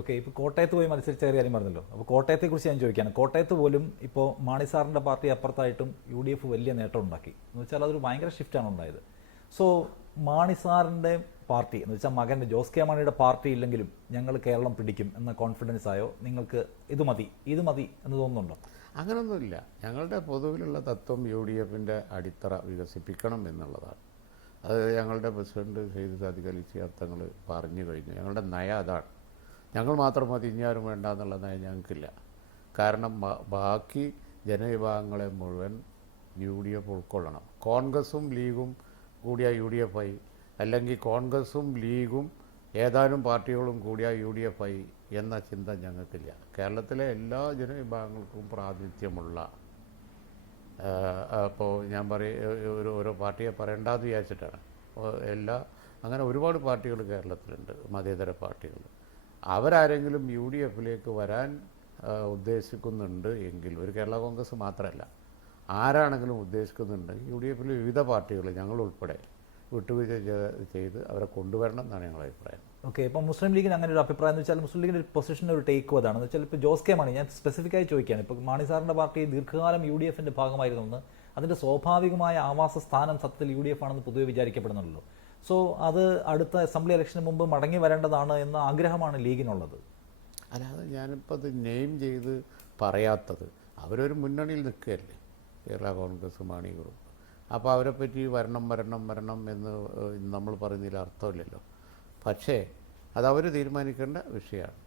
Okay, ഇപ്പോൾ കോട്ടയത്ത് പോയി മത്സരിച്ച കാര്യം പറഞ്ഞല്ലോ. അപ്പോൾ കോട്ടയത്തെക്കുറിച്ച് ഞാൻ ചോദിക്കുകയാണ്. കോട്ടയത്ത് പോലും ഇപ്പോൾ മാണി സാറിൻ്റെ പാർട്ടി അപ്പുറത്തായിട്ടും UDF വലിയ നേട്ടം ഉണ്ടാക്കി എന്ന് വെച്ചാൽ അതൊരു ഭയങ്കര ഷിഫ്റ്റാണ് ഉണ്ടായത്. സോ മാണി സാറിൻ്റെ പാർട്ടി എന്ന് വെച്ചാൽ മകൻ്റെ ജോസ് കെ മാണിയുടെ പാർട്ടി ഇല്ലെങ്കിലും ഞങ്ങൾ കേരളം പിടിക്കും എന്ന കോൺഫിഡൻസ് ആയോ നിങ്ങൾക്ക്? ഇത് മതി എന്ന് തോന്നുന്നുണ്ടോ? അങ്ങനൊന്നുമില്ല. ഞങ്ങളുടെ പൊതുവിലുള്ള തത്വം UDFിൻ്റെ അടിത്തറ വികസിപ്പിക്കണം എന്നുള്ളതാണ്. അത് ഞങ്ങളുടെ പ്രസിഡന്റ് ഷെയ്ദ് സാദിഖ് അലി ശിഹാബ് തങ്ങൾ പറഞ്ഞു കഴിഞ്ഞു. ഞങ്ങളുടെ നയം അതാണ്. ഞങ്ങൾ മാത്രം മതി, ഇനി ആരും വേണ്ട എന്നുള്ള നയം ഞങ്ങൾക്കില്ല. കാരണം ബാക്കി ജനവിഭാഗങ്ങളെ മുഴുവൻ UDF ഉൾക്കൊള്ളണം. കോൺഗ്രസും ലീഗും കൂടിയ UDF ആയി, അല്ലെങ്കിൽ കോൺഗ്രസും ലീഗും ഏതാനും പാർട്ടികളും കൂടിയ UDF ആയി എന്ന ചിന്ത ഞങ്ങൾക്കില്ല. കേരളത്തിലെ എല്ലാ ജനവിഭാഗങ്ങൾക്കും പ്രാതിനിധ്യമുള്ള, അപ്പോൾ ഞാൻ ഓരോ പാർട്ടിയെ പറയേണ്ടെന്ന് വിചാരിച്ചിട്ടാണ്. അങ്ങനെ ഒരുപാട് പാർട്ടികൾ കേരളത്തിലുണ്ട്, മതേതര പാർട്ടികൾ. അവരാരെങ്കിലും UDFിലേക്ക് വരാൻ ഉദ്ദേശിക്കുന്നുണ്ട് എങ്കിൽ, ഒരു കേരള കോൺഗ്രസ് മാത്രമല്ല, ആരാണെങ്കിലും ഉദ്ദേശിക്കുന്നുണ്ടെങ്കിൽ UDFിലെ വിവിധ പാർട്ടികൾ ഞങ്ങളുൾപ്പെടെ വിട്ടുവീഴ്ച ചെയ്ത് അവരെ കൊണ്ടുവരണം എന്നാണ് ഞങ്ങളുടെ അഭിപ്രായം. ഓക്കെ, ഇപ്പോൾ മുസ്ലിം ലീഗിന് അങ്ങനെ ഒരു അഭിപ്രായം എന്ന് വെച്ചാൽ മുസ്ലിം ലീഗിൻ്റെ ഒരു പൊസിഷൻ ഒരു ടേക്ക് അതാണെന്ന് വെച്ചാൽ ഇപ്പോൾ ജോസ് കെ മാണി, ഞാൻ സ്പെസിഫിക്കായി ചോദിക്കുകയാണ്, ഇപ്പോൾ മാണി സാറിൻ്റെ പാർട്ടി ദീർഘകാലം UDFിൻ്റെ ഭാഗമായിരുന്നെന്ന്, അതിൻ്റെ സ്വാഭാവികമായ ആവാസ സ്ഥാനം സത്യത്തിൽ UDF ആണെന്ന് പൊതുവെ വിചാരിക്കപ്പെടുന്നുണ്ടല്ലോ. സോ അത് അടുത്ത അസംബ്ലി ഇലക്ഷന് മുമ്പ് മടങ്ങി വരേണ്ടതാണ് എന്ന ആഗ്രഹമാണ് ലീഗിനുള്ളത്. അല്ലാതെ ഞാനിപ്പോൾ അത് നെയിം ചെയ്ത് പറയാത്തത്, അവരൊരു മുന്നണിയിൽ നിൽക്കുകയല്ലേ, കേരള കോൺഗ്രസ് മാണി ഗ്രൂപ്പ്. അപ്പോൾ അവരെപ്പറ്റി വരണം എന്ന് നമ്മൾ പറയുന്നതിൽ അർത്ഥമില്ലല്ലോ. പക്ഷേ അതവർ തീരുമാനിക്കേണ്ട വിഷയമാണ്.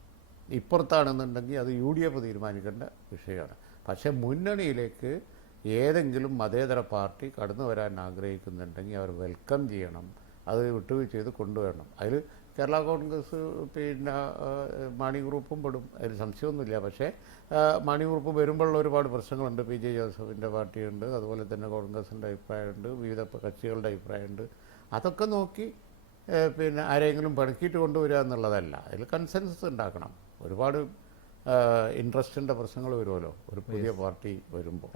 ഇപ്പുറത്താണെന്നുണ്ടെങ്കിൽ അത് UDF തീരുമാനിക്കേണ്ട വിഷയമാണ്. പക്ഷേ മുന്നണിയിലേക്ക് ഏതെങ്കിലും മതേതര പാർട്ടി കടന്നു വരാൻ ആഗ്രഹിക്കുന്നുണ്ടെങ്കിൽ അവർ വെൽക്കം ചെയ്യണം, അത് വിട്ടുവീഴ്ച ചെയ്ത് കൊണ്ടുവരണം. അതിൽ കേരള കോൺഗ്രസ് പിന്നെ മാണി ഗ്രൂപ്പും പെടും, അതിൽ സംശയമൊന്നുമില്ല. പക്ഷേ മാണി ഗ്രൂപ്പ് വരുമ്പോഴുള്ള ഒരുപാട് പ്രശ്നങ്ങളുണ്ട്. PJ ജോസഫിൻ്റെ പാർട്ടിയുണ്ട്, അതുപോലെ തന്നെ കോൺഗ്രസിൻ്റെ അഭിപ്രായമുണ്ട്, വിവിധ കക്ഷികളുടെ അഭിപ്രായമുണ്ട്. അതൊക്കെ നോക്കി പിന്നെ ആരെങ്കിലും പടുക്കിയിട്ട് കൊണ്ടുവരിക എന്നുള്ളതല്ല, അതിൽ കൺസെൻസസ് ഉണ്ടാക്കണം. ഒരുപാട് ഇൻട്രസ്റ്റിൻ്റെ പ്രശ്നങ്ങൾ വരുമല്ലോ ഒരു പുതിയ പാർട്ടി വരുമ്പോൾ.